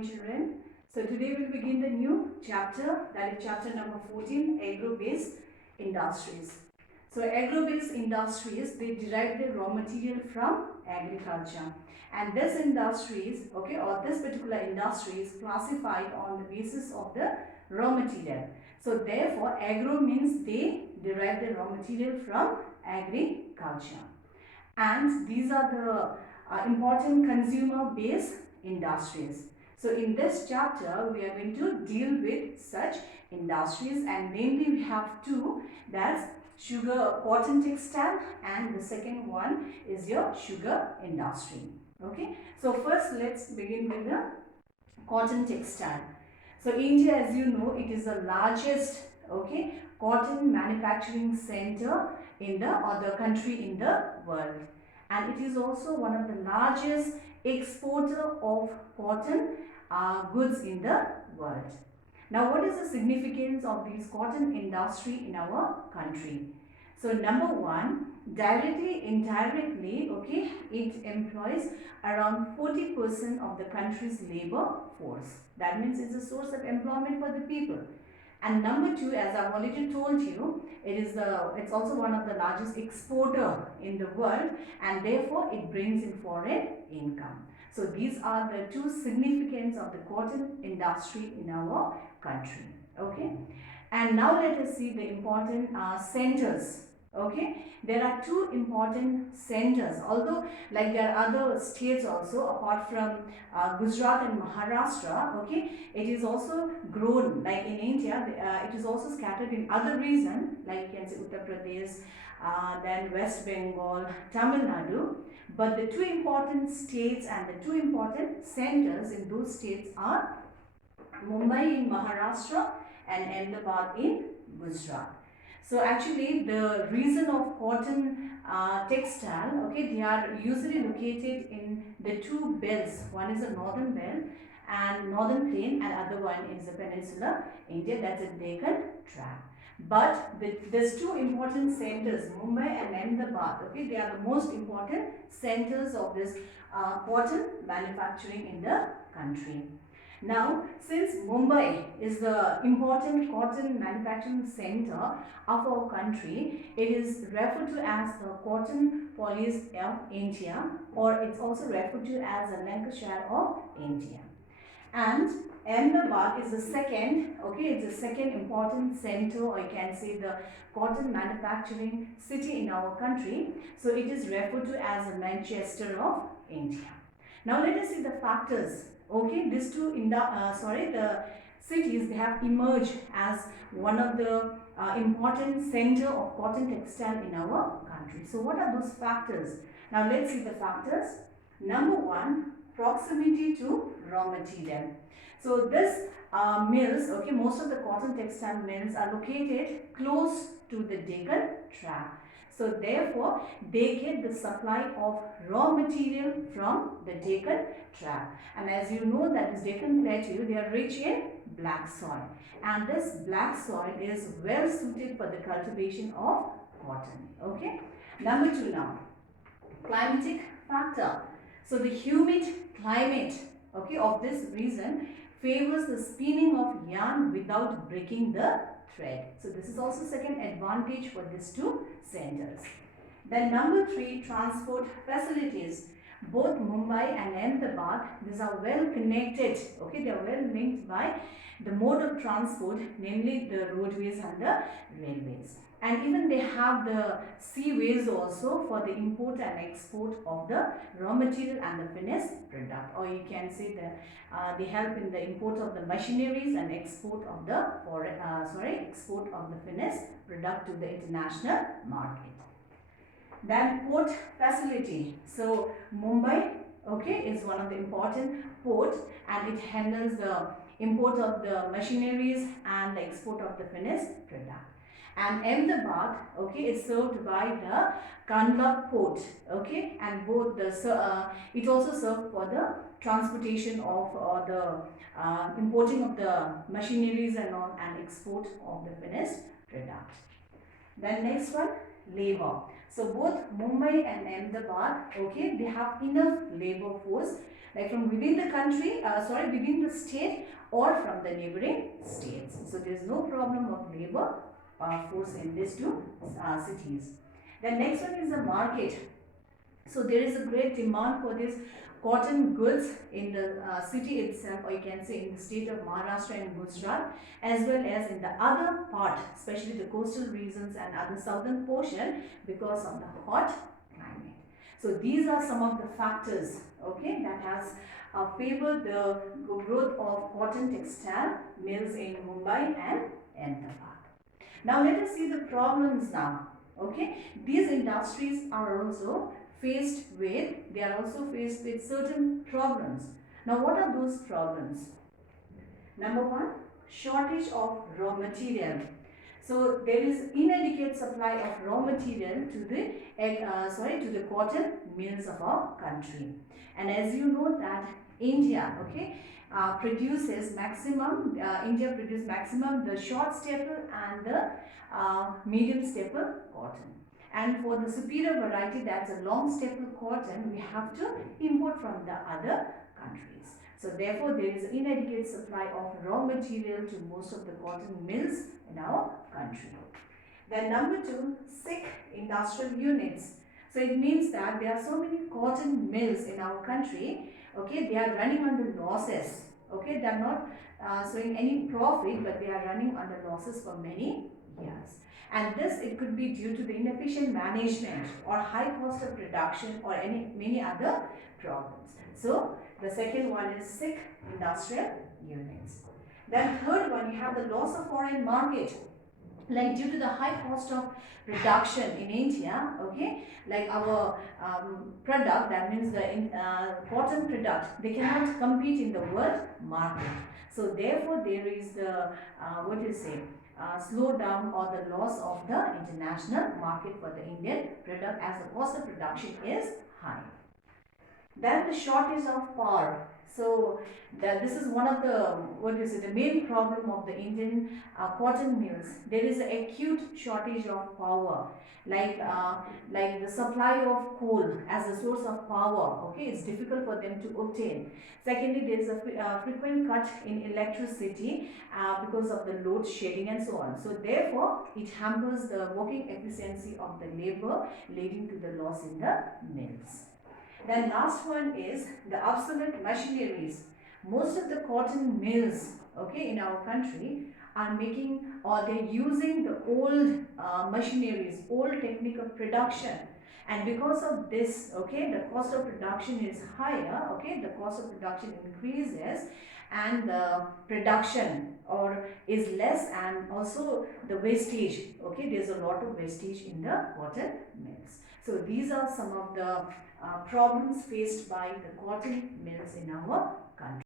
morning, children. So today we'll begin the new chapter, that is chapter number 14, Agrobase Industries. So Agrobase Industries, they derive their raw material from agriculture, and this industries, okay, or this particular industry is classified on the basis of the raw material. So therefore, agro means they derive the raw material from agriculture, and these are the important consumer based industries. So in this chapter we are going to deal with such industries, and mainly we have two, that's sugar, cotton textile, and the second one is your sugar industry. Okay, so first let's begin with the cotton textile. So India, as you know, it is the largest, okay, cotton manufacturing center in the country in the world, and it is also one of the largest exporter of cotton goods in the world. Now, what is the significance of these cotton industry in our country? So number one, directly, indirectly, okay, it employs around 40% of the country's labor force. That means it's a source of employment for the people. And number two, as I've already told you, it's also one of the largest exporter in the world, and therefore it brings in foreign income. So these are the two significance of the cotton industry in our country. Okay, and now let us see the important centers. Okay, there are two important centers, although like there are other states also apart from Gujarat and Maharashtra. Okay, it is also grown like in India. It is also scattered in other regions like you can say Uttar Pradesh, then West Bengal, Tamil Nadu. But the two important states and the two important centers in those states are Mumbai in Maharashtra and Ahmedabad in Gujarat. So actually the region of cotton textile, okay, they are usually located in the two belts. One is the northern belt and northern plain, and other one is the peninsular India, that's a Deccan tract. But there's two important centers, Mumbai and Ahmedabad, okay, they are the most important centers of this cotton manufacturing in the country. Now, since Mumbai is the important cotton manufacturing center of our country, it is referred to as the cotton polis of India, or it's also referred to as the Lancashire of India. And Ahmedabad is the second, okay, it's the second important center, or you can say the cotton manufacturing city in our country. So it is referred to as the Manchester of India. Now let us see the factors. Okay, these two the cities, they have emerged as one of the important center of cotton textile in our country. So what are those factors? Now let's see the factors. Number one, proximity to raw material. So this mills, okay, most of the cotton textile mills are located close to the Deccan tract. So therefore, they get the supply of raw material from the Deccan tract. And as you know that this Deccan plateau, they are rich in black soil. And this black soil is well suited for the cultivation of cotton. Okay. Number two now, climatic factor. So the humid climate, okay, of this region favors the spinning of yarn without breaking the thread. So this is also second advantage for these two centers. Then number three, transport facilities. Both Mumbai and Ahmedabad, these are well connected, okay, they are well linked by the mode of transport, namely the roadways and the railways. And even they have the seaways also for the import and export of the raw material and the finished product, or you can say that they help in the import of the machineries and export of the export of the finished product to the international market. Then port facility. So Mumbai, okay, is one of the important ports, and it handles the import of the machineries and the export of the finished product. And Ahmedabad, okay, is served by the Kandla port, okay, and both the it also served for the transportation of the importing of the machineries and all, and export of the finished product. Then next one, labor. So both Mumbai and Ahmedabad, okay, they have enough labor force, like from within the country, within the state or from the neighboring states. So there is no problem of labor force in these two cities. The next one is the market. So there is a great demand for this cotton goods in the city itself, or you can say in the state of Maharashtra and Gujarat, as well as in the other part, especially the coastal regions and other southern portion, because of the hot climate. So these are some of the factors, okay, that has favored the growth of cotton textile mills in Mumbai and Ahmedabad. Now let us see the problems now. Okay, these industries are also they are also faced with certain problems. Now what are those problems? Number one, shortage of raw material. So there is inadequate supply of raw material to the cotton mills of our country. And as you know that India, okay, India produces maximum the short staple and the medium staple cotton. And for the superior variety, that's a long staple cotton, we have to import from the other countries. So therefore, there is inadequate supply of raw material to most of the cotton mills in our country. Then number two, sick industrial units. So it means that there are so many cotton mills in our country, okay, they are running under losses, okay, they are not showing any profit, but they are running under losses for many years. And this, it could be due to the inefficient management or high cost of production or many other problems. So the second one is sick industrial units. Then third one, you have the loss of foreign market. Like due to the high cost of production in India, okay, like our product, that means the cotton product, they cannot compete in the world market. So therefore, there is the slow down or the loss of the international market for the Indian product as the cost of production is high. Then the shortage of power. So this is one of the main problem of the Indian cotton mills. There is an acute shortage of power, like the supply of coal as a source of power. Okay, it's difficult for them to obtain. Secondly, there is a frequent cut in electricity because of the load shedding and so on. So therefore, it hampers the working efficiency of the labor, leading to the loss in the mills. Then last one is the obsolete machineries. Most of the cotton mills, okay, in our country are making or they're using the old machineries, old technique of production. And because of this, okay, the cost of production is higher, okay, the cost of production increases and the production or is less, and also the wastage, okay, there's a lot of wastage in the cotton mills. So these are some of the problems faced by the cotton mills in our country.